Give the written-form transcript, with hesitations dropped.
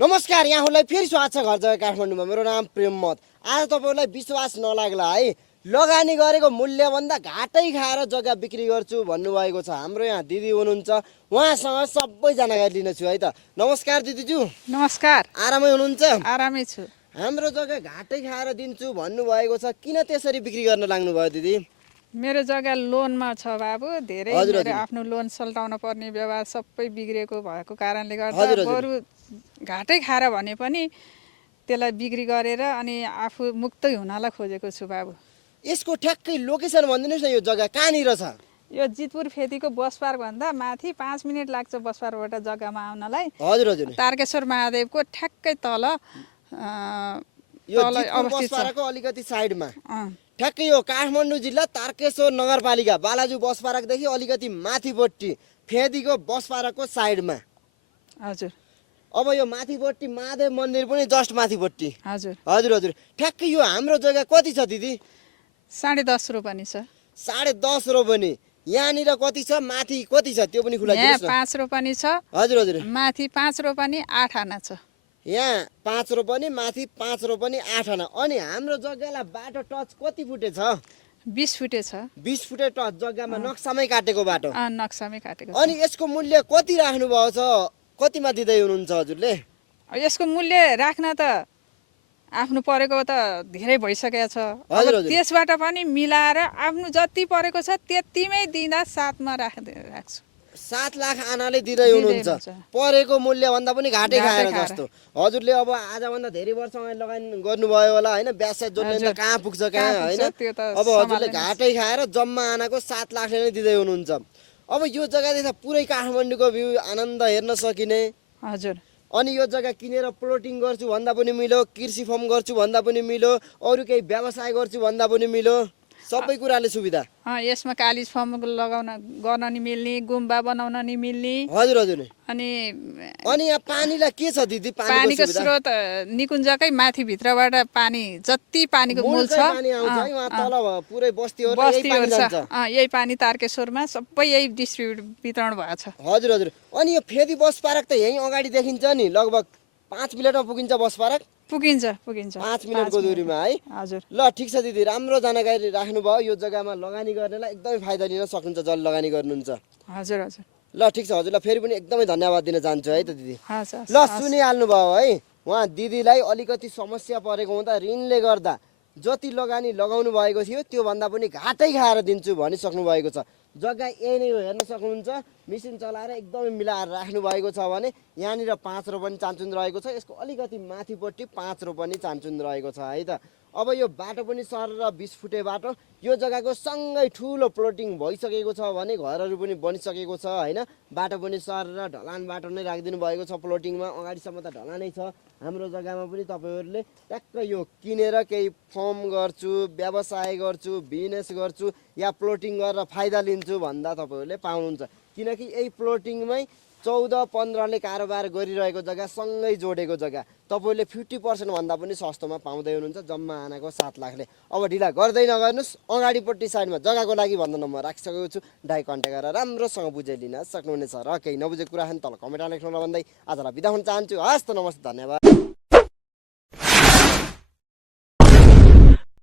नमस्कार, यहाँहरूलाई फेरि स्वागत छ घर जग्गा काठमाडौँमा। मेरो नाम प्रेममत। आज तपाईँहरूलाई विश्वास नलाग्ला है, लगानी गरेको मूल्यभन्दा घाटै खाएर जग्गा बिक्री गर्छु भन्नुभएको छ। हाम्रो यहाँ दिदी हुनुहुन्छ, उहाँसँग सबै जानकारी लिनेछु है त। नमस्कार दिदीज्यू। नमस्कार। आरामै हुनुहुन्छ? आरामै छु। हाम्रो जग्गा घाटै खाएर दिन्छु भन्नुभएको छ, किन त्यसरी बिक्री गर्न लाग्नुभयो दिदी? मेरो जग्गा लोनमा छ बाबु, धेरै मेरो आफ्नो लोन सल्टाउन पर्ने व्यवहार सबै बिग्रेको भएको कारणले गर्दा बरु घाटै खाएर भने पनि त्यसलाई बिक्री गरेर अनि आफू मुक्तै हुनलाई खोजेको छु बाबु। यसको ठ्याक्कै लोकेसन भनिदिनुहोस् न, यो जग्गा कहाँनिर छ? यो जितपुर फेदीको बस पार्क भन्दा माथि 5 मिनेट लाग्छ बस पार्कबाट जग्गामा आउनलाई। हजुर हजुर। तारकेश्वर महादेवको ठ्याक्कै तल यो जितपुर बस पार्कको अलिकति साइडमा ठ्याक्कै यो काठमाडौँ जिल्ला तारकेश्वर नगरपालिका बालाजु बस पार्कदेखि अलिकति माथिपट्टि फेदीको बस पार्कको साइडमा। हजुर। अब यो माथिपट्टि महादेव मन्दिर पनि जस्ट माथिपट्टि। हजुर हजुर हजुर। ठ्याक्कै यो हाम्रो जग्गा कति छ दिदी? 10.5 रोपनी छ। 10.5 रोपनी। यहाँनिर कति छ, माथि कति छ त्यो पनि खुलाइदिनुहोस् न। 5 रोपनी छ। हजुर हजुर। माथि 5 रोपनी 8 आना छ। यहाँ 5 रोपनी, माथि 5 रोपनी 8 आना। अनि हाम्रो जग्गालाई बाटो टच कति फुटे छ? 20 फुटे छ। 20 फुटे टच जग्गामा नक्सामै काटेको बाटो। नक्सामै काटेको छ। अनि यसको मूल्य कति राख्नु भएको छ, कतिमा दिँदै हुनुहुन्छ हजुरले? यसको मूल्य राख्न त आफ्नो परेको त धेरै भइसकेको छ। त्यसबाट पनि मिलाएर आफ्नो जति परेको छ त्यतिमै दिँदा 7 मा राख्छु। 7 लाख आनाले दिँदै हुनुहुन्छ। परेको मूल्य भन्दा पनि घाटै खाएर जस्तो। हजुरले अब आजभन्दा धेरै वर्ष अगाडि लगानी गर्नुभयो होला हैन, ब्याज जोड्ने त कहाँ पुग्छ कहाँ हैन। अब हजुरले घाटै खाएर जम्मा आनाको 7 लाखले नै दिँदै हुनुहुन्छ। अब यो जग्गादेखि पुरै काठमाडौँको भ्यू आनन्द हेर्न सकिने। हजुर। अनि यो जग्गा किनेर प्लोटिङ गर्छु भन्दा पनि मिल्यो, कृषि फर्म गर्छु भन्दा पनि मिल्यो, अरू केही व्यवसाय गर्छु भन्दा पनि मिल्यो, सबै कुराले सुविधा। यसमा कालिज फर्म गर्न नि मिल्ने, गुम्बा बनाउन नि मिल्ने। हजुर हजुर। अनि यहाँ पानीलाई के छ दिदी? पानीको स्रोत निकुञ्जकै माथि भित्रबाट पानी जति पानीको मूल छ पानी आउँछ है, वहाँ तल पुरै बस्तीहरु यही पानी तारकेश्वरमा सबै यही डिस्ट्रिब्युट वितरण भएको छ। हजुर हजुर। अनि यो फेदी बस पार्क त यही अगाडि देखिन्छ नि, लगभग 5 मिनेटमा पुगिन्छ बस पार्क। पुगिन्छ 5 मिनेटको दूरीमा है। हजुर। ल ठिक छ दिदी, राम्रो जानकारी राख्नुभयो। यो जग्गामा लगानी गर्नेलाई एकदमै फाइदा लिन सक्नुहुन्छ जल लगानी गर्नुहुन्छ। हजुर हजुर। ल ठिक छ, हजुरलाई फेरि पनि एकदमै धन्यवाद दिन चाहन्छु है त दिदी। ल हस्। सुनिहाल्नु भयो है, उहाँ दिदीलाई अलिकति समस्या परेको हुँदा ऋणले गर्दा जति लगानी लगाउनु भएको थियो त्यो भन्दा पनि घाटै खाएर दिन्छु भनिसक्नु भएको छ। जग्गा यही नै हो, हेर्न सक्नुहुन्छ। मिसिन चलाएर एकदमै मिलाएर राख्नु भएको छ भने यहाँनिर 5 रोपनी चान्चुन रहेको छ, यसको अलिकति माथिपट्टि 5 रोपनी चान्चुन रहेको छ है त। अब यो बाटो पनि सर र 20 फुटे बाटो, यो जग्गाको सँगै ठुलो प्लोटिङ भइसकेको छ भने घरहरू पनि बनिसकेको छ हैन। बाटो पनि सर र ढलान बाटो नै राखिदिनु भएको छ प्लोटिङमा, अगाडिसम्म त ढलानै छ। हाम्रो जग्गामा पनि तपाईँहरूले ट्याक्क यो किनेर केही फर्म गर्छु, व्यवसाय गर्छु, बिजनेस गर्छु या प्लोटिङ गरेर फाइदा लिन्छु भन्दा तपाईँहरूले पाउनुहुन्छ। किनकि यही प्लोटिङमै 14-15ले कारोबार गरिरहेको जग्गा सँगै जोडेको जग्गा तपाईँले 50% भन्दा पनि सस्तोमा पाउँदै हुनुहुन्छ जम्मा आनाको 7 लाखले। अब ढिला गर्दै नगर्नुहोस्, अगाडिपट्टि साइडमा जग्गाको लागि भन्दा नम्बर राखिसकेको छु, डाइ कन्ट्याक्ट गरेर राम्रोसँग बुझाइ लिन सक्नुहुनेछ। र केही नबुझेको कुरा तल कमेन्टमा लेख्नु नभन्दै आजलाई बिदा हुन चाहन्छु। हस् त, नमस्ते, धन्यवाद।